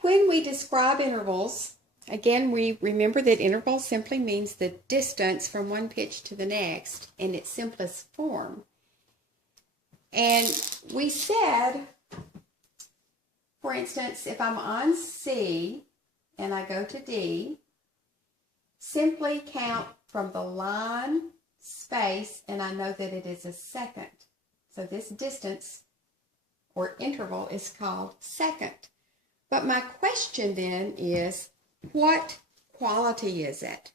When we describe intervals, again, we remember that interval simply means the distance from one pitch to the next in its simplest form. And we said, for instance, if I'm on C and I go to D, simply count from the line space and I know that it is a second. So this distance or interval is called second. But my question then is, what quality is it?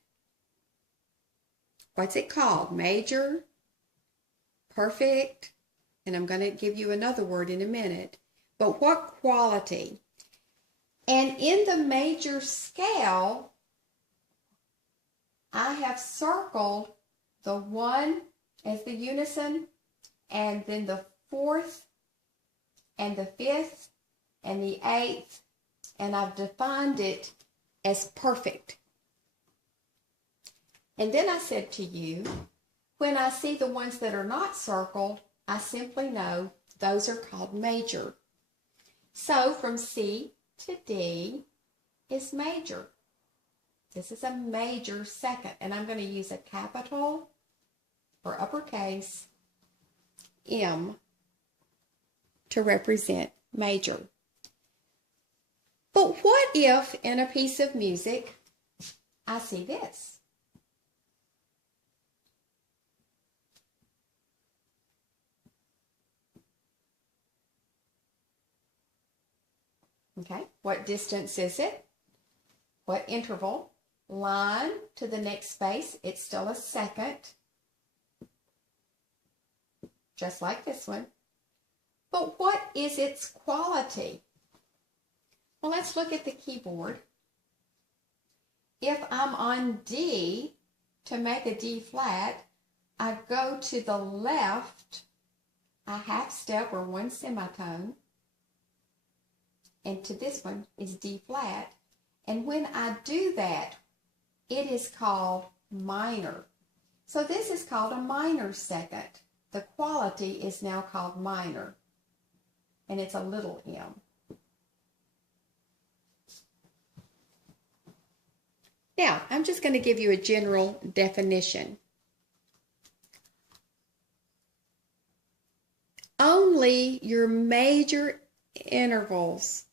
What's it called? Major? Perfect? And I'm going to give you another word in a minute. But what quality? And in the major scale, I have circled the 1 as the unison, and then the 4th, and the 5th, and the 8th, and I've defined it as perfect. And then I said to you, when I see the ones that are not circled, I simply know those are called major. So from C to D is major. This is a major second, and I'm going to use a capital or uppercase M to represent major. But what if in a piece of music I see this? Okay, what distance is it? What interval? Line to the next space, it's still a second, just like this one. But what is its quality? Well, let's look at the keyboard. If I'm on D, to make a D flat, I go to the left a half step or one semitone, and to this one is D flat. And when I do that, it is called minor. So this is called a minor second. The quality is now called minor, and it's a little m. Now, I'm just going to give you a general definition. Only your major intervals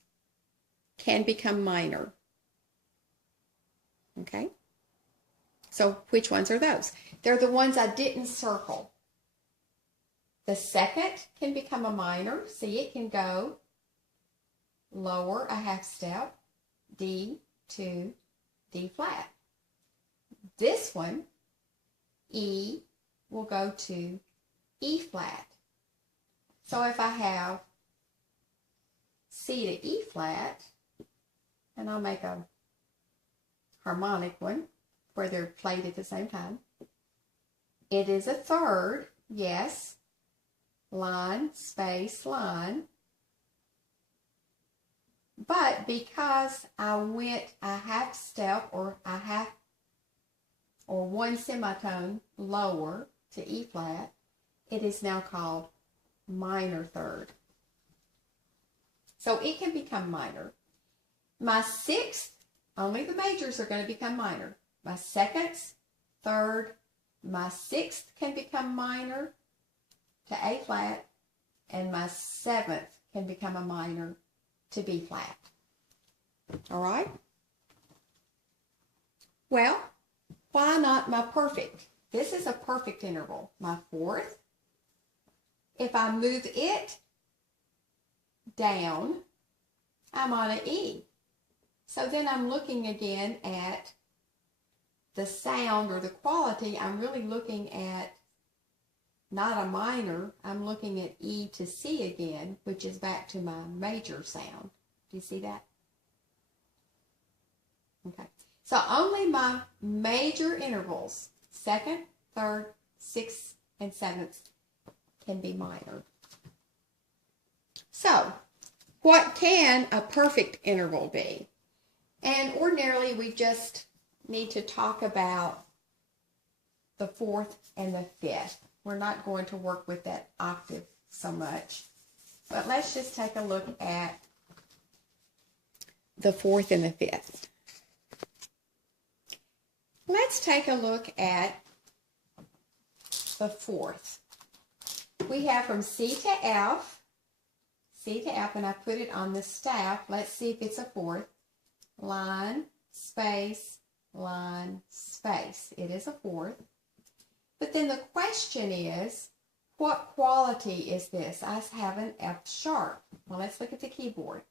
can become minor. Okay? So which ones are those? They're the ones I didn't circle. The second can become a minor. See, it can go lower a half step, D to D flat. This one, E, will go to E flat. So if I have C to E flat, and I'll make a harmonic one where they're played at the same time. It is a third, yes, line, space, line. But because I went a half step or one semitone lower to E flat, it is now called minor third. So it can become minor. My sixth, only the majors are going to become minor. My seconds, third, my sixth can become minor to A flat, and my seventh can become a minor to B flat. All right? Well, why not my perfect? This is a perfect interval. My fourth, if I move it down, I'm on an E. So then I'm looking again at the sound or the quality. I'm really looking at not a minor. I'm looking at E to C again, which is back to my major sound. Do you see that? Okay. So only my major intervals, second, third, sixth, and seventh, can be minor. So, what can a perfect interval be? And ordinarily, we just need to talk about the fourth and the fifth. We're not going to work with that octave so much. But let's just take a look at the fourth and the fifth. Let's take a look at the fourth. We have from C to F, and I put it on the staff. Let's see if it's a fourth. Line, space, line, space. It is a fourth. But then the question is, what quality is this? I have an F sharp. Well, let's look at the keyboard.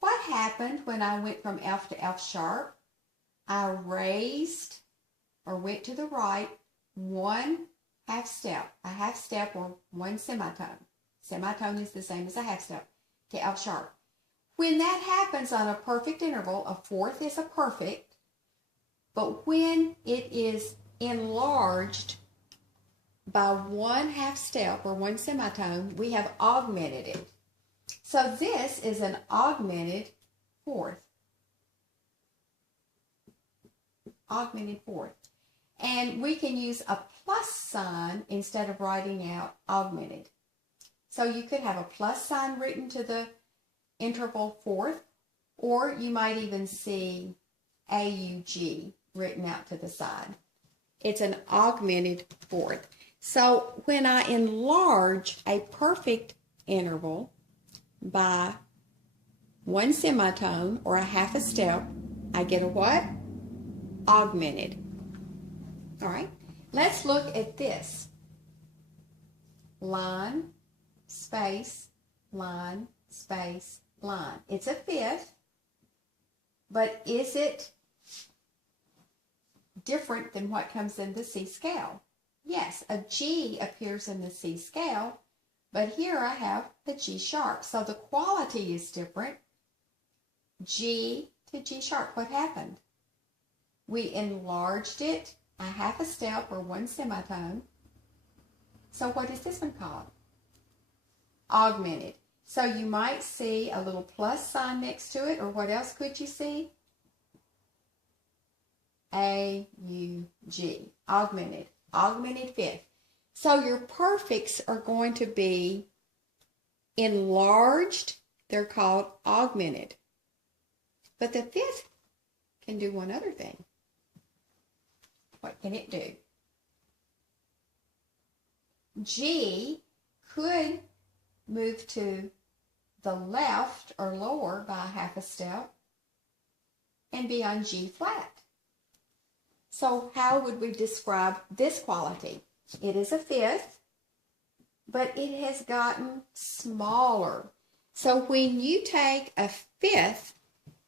What happened when I went from F to F sharp? I raised or went to the right one half step. A half step or one semitone. Semitone is the same as a half step to F sharp. When that happens on a perfect interval, a fourth is a perfect, but when it is enlarged by one half step or one semitone, we have augmented it. So this is an augmented fourth. Augmented fourth. And we can use a plus sign instead of writing out augmented. So you could have a plus sign written to the interval fourth, or you might even see AUG written out to the side. It's an augmented fourth. So when I enlarge a perfect interval by one semitone or a half a step, I get a what? Augmented. All right, let's look at this. Line, space, line, space, line. It's a fifth, but is it different than what comes in the C scale? Yes, a G appears in the C scale, but here I have the G sharp. So the quality is different. G to G sharp. What happened? We enlarged it a half a step or one semitone. So what is this one called? Augmented. So you might see a little plus sign next to it, or what else could you see? AUG. Augmented. Augmented fifth. So your perfects are going to be enlarged. They're called augmented. But the fifth can do one other thing. What can it do? G could move to the left or lower by half a step and be on G flat. So how would we describe this quality? It is a fifth, but it has gotten smaller. So when you take a fifth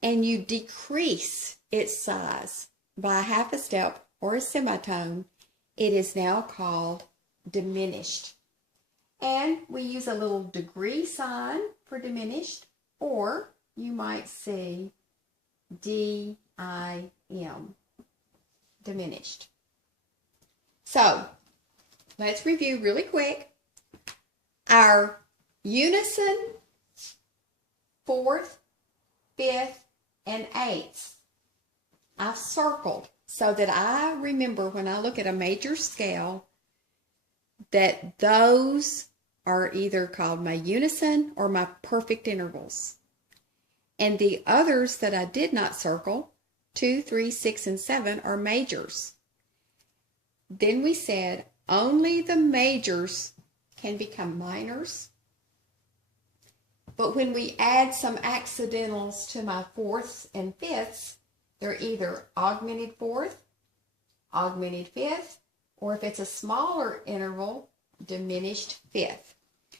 and you decrease its size by half a step or a semitone, it is now called diminished. And we use a little degree sign for diminished, or you might see DIM, diminished. So let's review really quick. Our unison, fourth, fifth, and eighths, I've circled so that I remember when I look at a major scale that those are either called my unison or my perfect intervals. And the others that I did not circle, 2, 3, 6, and 7, are majors. Then we said only the majors can become minors. But when we add some accidentals to my fourths and fifths, they're either augmented fourth, augmented fifth, or if it's a smaller interval, diminished fifth.